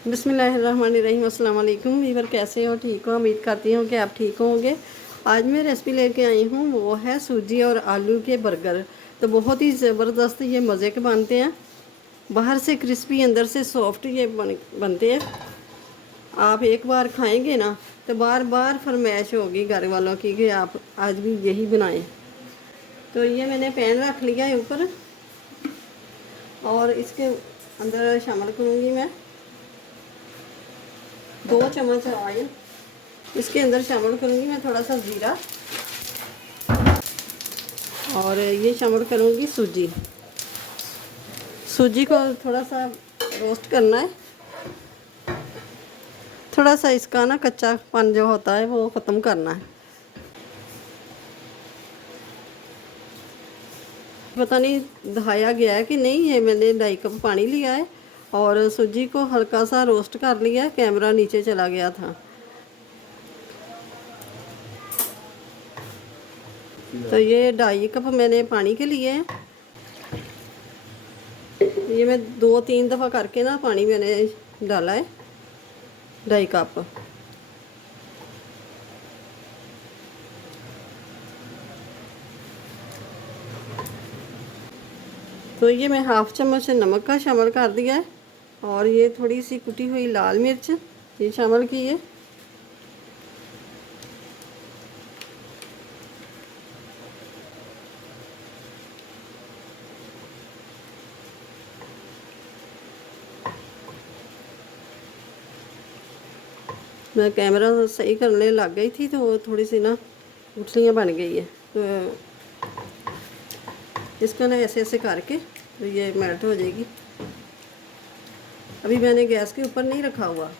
बिस्मिल्लाहिर्रहमानिर्रहीम। अस्सलाम वालेकुम वीवर, कैसे हो? ठीक हो? उम्मीद करती हूँ कि आप ठीक होंगे। आज मैं रेसिपी लेके आई हूँ, वो है सूजी और आलू के बर्गर। तो बहुत ही ज़बरदस्त ये मज़े के बनते हैं, बाहर से क्रिस्पी अंदर से सॉफ्ट ये बनते हैं। आप एक बार खाएंगे ना तो बार बार फरमाइश होगी घर वालों की कि आप आज भी यही बनाएं। तो ये मैंने पैन रख लिया है ऊपर, और इसके अंदर शामिल करूँगी मैं 2 चम्मच ऑयल। इसके अंदर शामिल करूँगी मैं थोड़ा सा ज़ीरा, और ये शामिल करूँगी सूजी। सूजी को थोड़ा सा रोस्ट करना है, थोड़ा सा इसका ना कच्चापन जो होता है वो ख़त्म करना है। पता नहीं दिखाया गया है कि नहीं, ये मैंने 2.5 कप पानी लिया है और सूजी को हल्का सा रोस्ट कर लिया है। कैमरा नीचे चला गया था। तो ये 2.5 कप मैंने पानी के लिए है। ये मैं 2-3 दफ़ा करके ना पानी मैंने डाला है, 2.5 कप। तो ये मैं 1/2 चम्मच नमक का शामिल कर दिया है, और ये थोड़ी सी कुटी हुई लाल मिर्च ये शामिल की है। मैं कैमरा सही करने लग गई थी तो वो थोड़ी सी ना गुठलियाँ बन गई है। तो इसको ना ऐसे ऐसे करके तो ये मेल्ट हो जाएगी। अभी मैंने गैस के ऊपर नहीं रखा हुआ।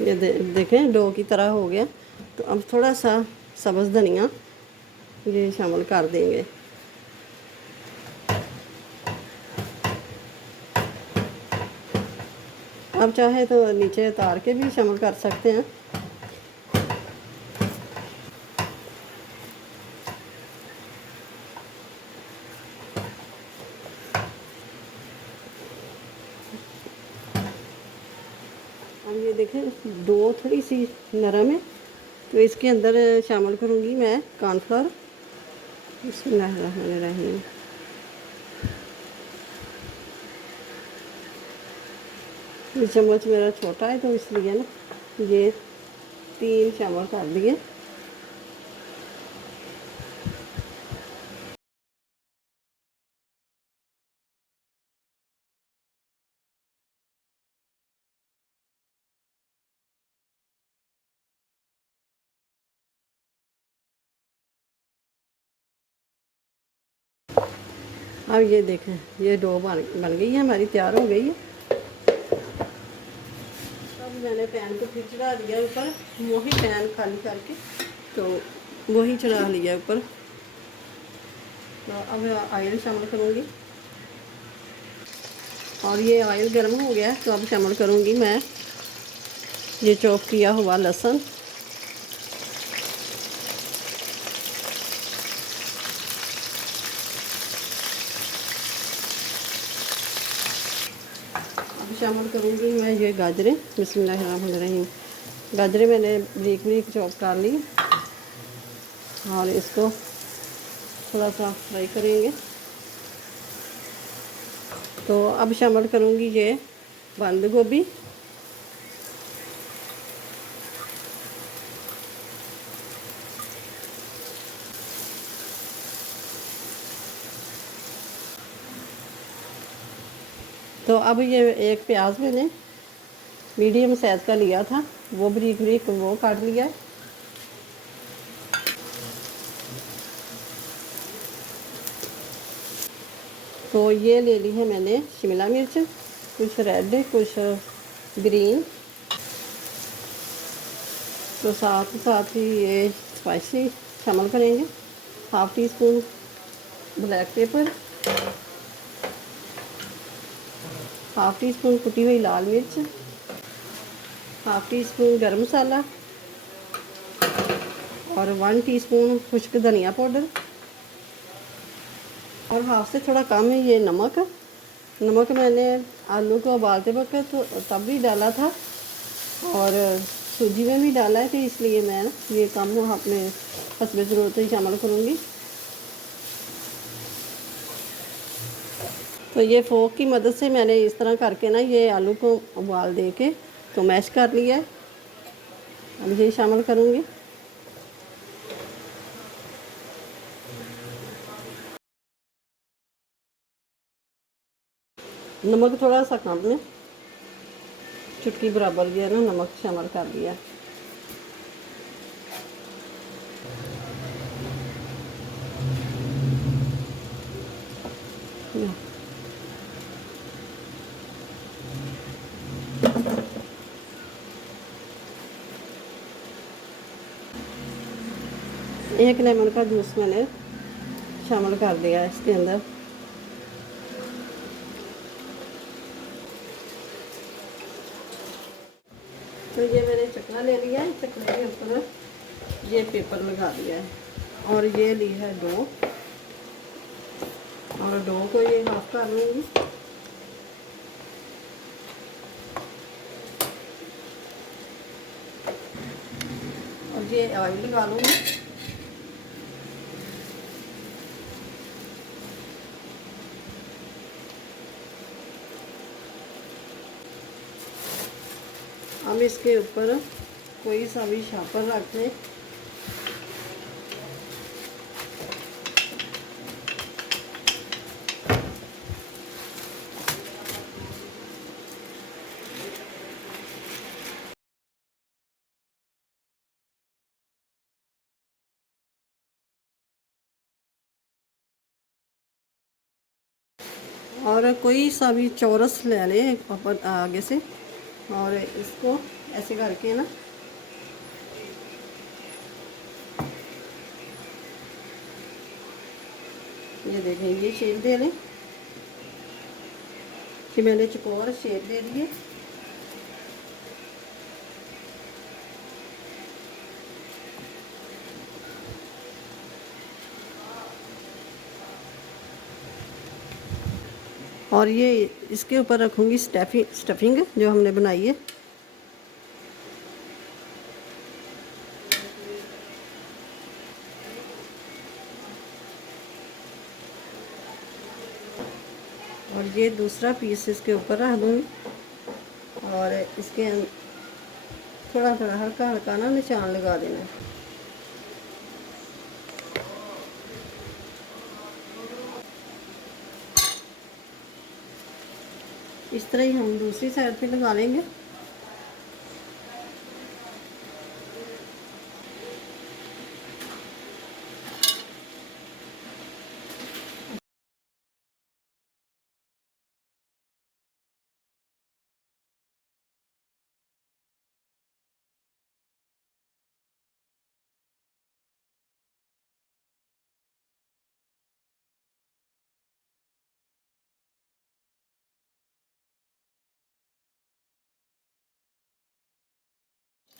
ये देखें डो की तरह हो गया। तो अब थोड़ा सा सब्ज़ धनिया ये शामिल कर देंगे। अब चाहे तो नीचे उतार के भी शामिल कर सकते हैं। अब ये देखें डो थोड़ी सी नरम है, तो इसके अंदर शामिल करूँगी मैं कॉर्नफ्लोर। बिस्मिल्लाहिर्रहमानिर्रहीम। ये चम्मच मेरा छोटा है तो इसलिए ना ये 3 शामिल कर दिए। अब ये देखें ये डो बन गई है हमारी, तैयार हो गई है। अब मैंने पैन को फिर चढ़ा दिया ऊपर, वही पैन खाली करके तो वही चढ़ा लिया ऊपर। तो अब ऑयल शामिल करूँगी, और ये ऑयल गर्म हो गया तो अब शामिल करूँगी मैं ये चॉप किया हुआ लहसुन। अब शामिल करूँगी मैं ये गाजरें। बिस्मिल्लाहिर्रहमानिर्रहीम। गाजरें मैंने बारीक बारीक चॉप कर ली, और इसको थोड़ा सा फ्राई करेंगे। तो अब शामिल करूँगी ये बंद गोभी। तो अब ये एक प्याज मैंने मीडियम साइज़ का लिया था, वो बारीक बारीक वो काट लिया है। तो ये ले ली है मैंने शिमला मिर्च, कुछ रेड कुछ ग्रीन, तो साथ साथ ही ये स्पाइसी शामिल करेंगे। Half tea spoon black pepper, half tea spoon कुटी हुई लाल मिर्च, हाफ़ टी स्पून गरम मसाला और 1 टीस्पून खुश्क धनिया पाउडर और हाफ से थोड़ा कम है ये नमक। नमक मैंने आलू को उबालते वक्त तो तब भी डाला था और सूजी में भी डाला है, तो इसलिए मैं ये कम अपने हस्बे ज़रूरत ही शामिल करूँगी। तो ये फोक की मदद से मैंने इस तरह करके ना ये आलू को उबाल दे के तो मैश कर लिया है। अब ये शामिल करूँगी। नमक थोड़ा सा कम है, चुटकी बराबर जो है ना नमक शामिल कर दिया। एक लेमन का जूस मैंने शामिल कर दिया इसके अंदर। तो ये मैंने चकला ले लिया है, चकले के ऊपर ये पेपर लगा दिया है और ये ली है डो और डो को ये हाफ कर लूँगी। और ये ऑयल लगा लूँगी। हम इसके ऊपर कोई सा भी शापर रख दें। और कोई सा भी चौरस ले लें ऊपर आगे से और इसको ऐसे करके ना ये देखें ये शेप दे लें कि मैंने चकोर शेप दे दिए। और ये इसके ऊपर रखूँगी स्टफिंग जो हमने बनाई है। और ये दूसरा पीस इसके ऊपर रख दूँगी और इसके थोड़ा थोड़ा हल्का हल्का ना निशान लगा देना। इस तरह ही हम दूसरी साइड पे लगा लेंगे।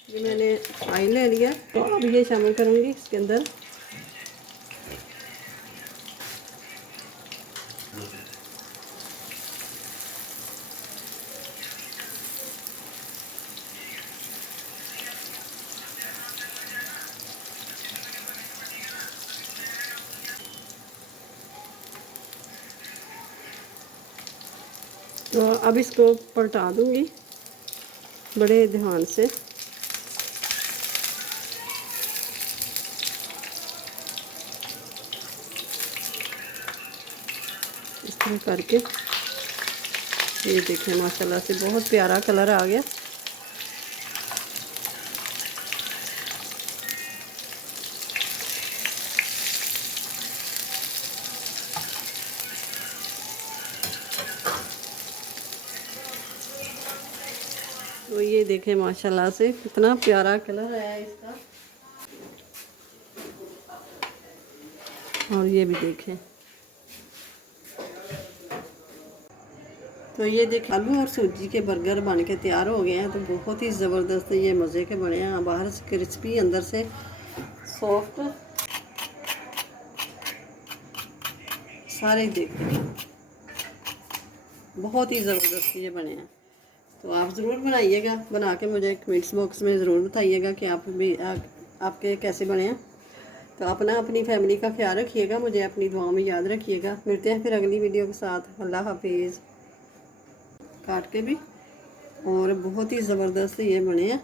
ये मैंने ऑयल ले लिया तो अब ये शामिल करूँगी इसके अंदर। तो अब इसको पलटा दूँगी बड़े ध्यान से। इस तरह करके ये देखें माशाल्लाह से बहुत प्यारा कलर आ गया। ये देखें माशाल्लाह से कितना प्यारा कलर है इसका। और ये भी देखें। तो ये देख आलू और सूजी के बर्गर बन के तैयार हो गए हैं। तो बहुत ही ज़बरदस्त ये मज़े के बने हैं, बाहर से क्रिस्पी अंदर से सॉफ्ट, सारे देखें बहुत ही ज़बरदस्त ये बने हैं। तो आप ज़रूर बनाइएगा, बना के मुझे कमेंट्स बॉक्स में ज़रूर बताइएगा कि आप भी आपके कैसे बने हैं। तो अपना अपनी फैमिली का ख्याल रखिएगा, मुझे अपनी दुआओं में याद रखिएगा। मिलते हैं फिर अगली वीडियो के साथ। अल्लाह हाफिज़। काट के भी और बहुत ही ज़बरदस्त ये बने हैं।